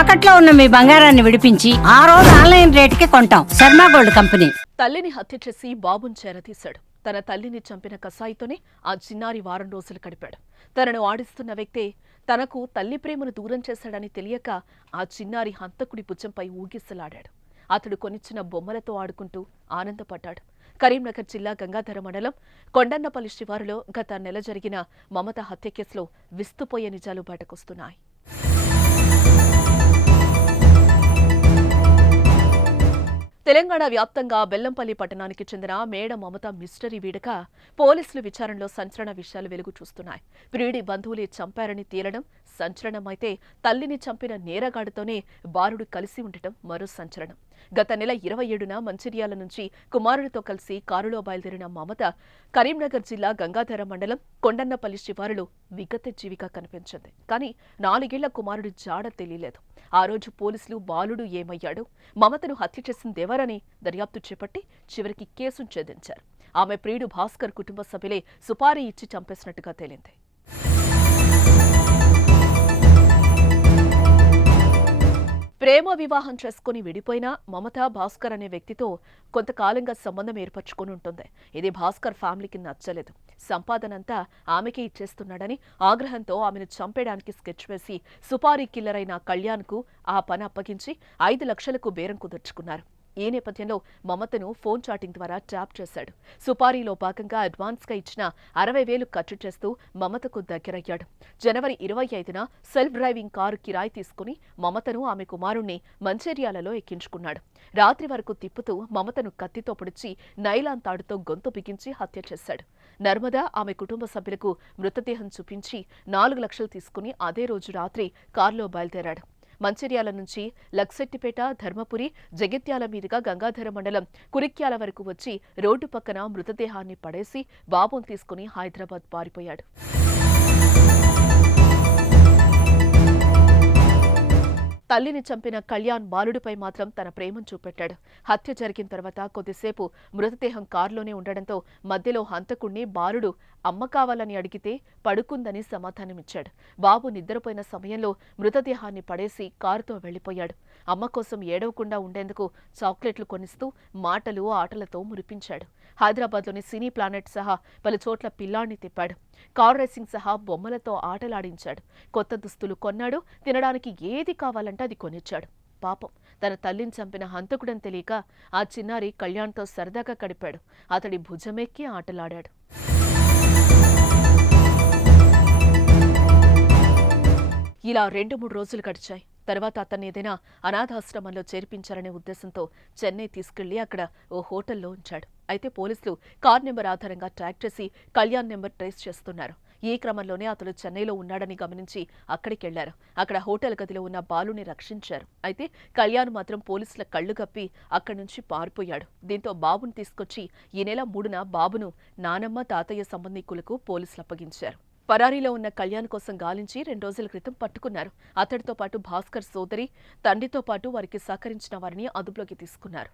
తాకట్లో ఉన్న మీ బంగారాన్ని విడిపించి ఆ రోజు ఆన్లైన్ రేటుకి కొంటాం. Sharma gold company. తల్లిని హత్య చేసి బాబుని చేరతీశాడు. తన తల్లిని చంపిన కసాయితోనే ఆ చిన్నారి వారం రోజులు గడిపాడు. తనను ఆడిస్తున్న వ్యక్తే తనకు తల్లి ప్రేమను దూరం చేశాడని తెలియక ఆ చిన్నారి హంతకుడి భుజంపై ఊగిసలాడాడు. అతడు కొనిచ్చిన బొమ్మలతో ఆడుకుంటూ ఆనందపడ్డాడు. కరీంనగర్ జిల్లా గంగాధర మండలం కొండన్నపల్లి శివారులో గత నెల జరిగిన మమత హత్య కేసులో విస్తుపోయే నిజాలు బయటకొస్తున్నాయి. తెలంగాణ వ్యాప్తంగా బెల్లంపల్లి పట్టణానికి చెందిన మేడ మమత మిస్టరీ వీడక పోలీసులు విచారణలో సంచలన విషయాలు వెలుగు చూస్తున్నాయి. ప్రియుడి బంధువులే చంపారని తేలడం సంచలనమైతే తల్లిని చంపిన నేరగాడితోనే బాలుడు కలిసి ఉండటం మరో సంచలనం. గత నెల 27న మంచిర్యాల నుంచి కుమారుడితో కలిసి కారులో బయలుదేరిన మమత కరీంనగర్ జిల్లా గంగాధర మండలం కొండన్నపల్లి శివారులో విగత జీవిగా కనిపించింది. కానీ 4 ఏళ్ల కుమారుడి జాడ తెలియలేదు. ఆ రోజు పోలీసులు బాలుడు ఏమయ్యాడు, మమతను హత్య చేసిందెవరని దర్యాప్తు చేపట్టి చివరికి కేసును ఛేదించారు. ఆమె ప్రియుడు భాస్కర్ కుటుంబ సభ్యులే సుపారీ ఇచ్చి చంపేసినట్టుగా తేలింది. ప్రేమ వివాహం చేసుకుని విడిపోయినా మమత భాస్కర్ అనే వ్యక్తితో కొంతకాలంగా సంబంధం ఏర్పరచుకుని ఉంటుంది. ఇది భాస్కర్ ఫ్యామిలీకి నచ్చలేదు. సంపాదనంతా ఆమెకే ఇచ్చేస్తున్నాడని ఆగ్రహంతో ఆమెను చంపేయడానికి స్కెచ్ వేసి సుపారీ కిల్లర్ అయిన కళ్యాణ్కు ఆ పని అప్పగించి 5 లక్షలకు బేరం కుదుర్చుకున్నారు. ఈ నేపథ్యంలో మమతను ఫోన్ చాటింగ్ ద్వారా ట్యాప్ చేశాడు. సుపారీలో భాగంగా అడ్వాన్స్గా ఇచ్చిన 60,000 ఖర్చు చేస్తూ మమతకు దగ్గరయ్యాడు. జనవరి 25న సెల్ఫ్ డ్రైవింగ్ కారు కిరాయి తీసుకుని మమతను ఆమె కుమారుణ్ణి మంచిర్యాలలో ఎక్కించుకున్నాడు. రాత్రి వరకు తిప్పుతూ మమతను కత్తితో పొడిచి నైలాన్ తాడుతో గొంతు బిగించి హత్య చేశాడు. నర్మదా ఆమె కుటుంబ సభ్యులకు మృతదేహం చూపించి 4 లక్షలు తీసుకుని అదే రోజు రాత్రి కారులో బయలుదేరాడు. మంచిర్యాల నుంచి లక్సెట్టిపేట, ధర్మపురి, జగిత్యాల మీదుగా గంగాధర మండలం కురిక్యాల వరకు వచ్చి రోడ్డు పక్కన మృతదేహాన్ని పడేసి బాబును తీసుకుని హైదరాబాద్ పారిపోయాడు. తల్లిని చంపిన కళ్యాణ్ బాలుడిపై మాత్రం తన ప్రేమను చూపెట్టాడు. హత్య జరిగిన తర్వాత కొద్దిసేపు మృతదేహం కారులోనే ఉండడంతో మధ్యలో హంతకుణ్ణి బాలుడు అమ్మ కావాలని అడిగితే పడుకుందని సమాధానమిచ్చాడు. బాబు నిద్రపోయిన సమయంలో మృతదేహాన్ని పడేసి కారుతో వెళ్లిపోయాడు. అమ్మ కోసం ఏడవకుండా ఉండేందుకు చాక్లెట్లు కొనిస్తూ మాటలు ఆటలతో మురిపించాడు. హైదరాబాద్లోని సినీ ప్లానెట్ సహా పలు చోట్ల పిల్లాన్ని తిప్పాడు. కార్ రేసింగ్ సహా బొమ్మలతో ఆటలాడించాడు. కొత్త దుస్తులు కొన్నాడు. తినడానికి ఏది కావాలంటే అది కొనిచ్చాడు. పాపం తన తల్లిని చంపిన హంతకుడని తెలియక ఆ చిన్నారి కళ్యాణ్తో సరదాగా గడిపాడు. అతడి భుజమెక్కి ఆటలాడాడు. ఇలా 2-3 రోజులు గడిచాయి. తర్వాత అతన్ని ఏదైనా అనాథాశ్రమంలో చేర్పించాలనే ఉద్దేశంతో చెన్నై తీసుకెళ్లి అక్కడ ఓ హోటల్లో ఉంచాడు. అయితే పోలీసులు కార్ నెంబర్ ఆధారంగా ట్రాక్ చేసి కళ్యాణ్ నెంబర్ ట్రేస్ చేస్తున్నారు. ఈ క్రమంలోనే అతడు చెన్నైలో ఉన్నాడని గమనించి అక్కడికెళ్లారు. అక్కడ హోటల్ గదిలో ఉన్న బాలుని రక్షించారు. అయితే కళ్యాణ్ మాత్రం పోలీసుల కళ్లు కప్పి అక్కడి నుంచి పారిపోయాడు. దీంతో బాబును తీసుకొచ్చి ఈ నెల 3న బాబును నానమ్మ, తాతయ్య సంబంధికులకు పోలీసులు అప్పగించారు. పరారీలో ఉన్న కళ్యాణ్ కోసం గాలించి 2 రోజుల క్రితం పట్టుకున్నారు. అతడితో పాటు భాస్కర్ సోదరి, తండ్రితో పాటు వారికి సహకరించిన వారిని అదుపులోకి తీసుకున్నారు.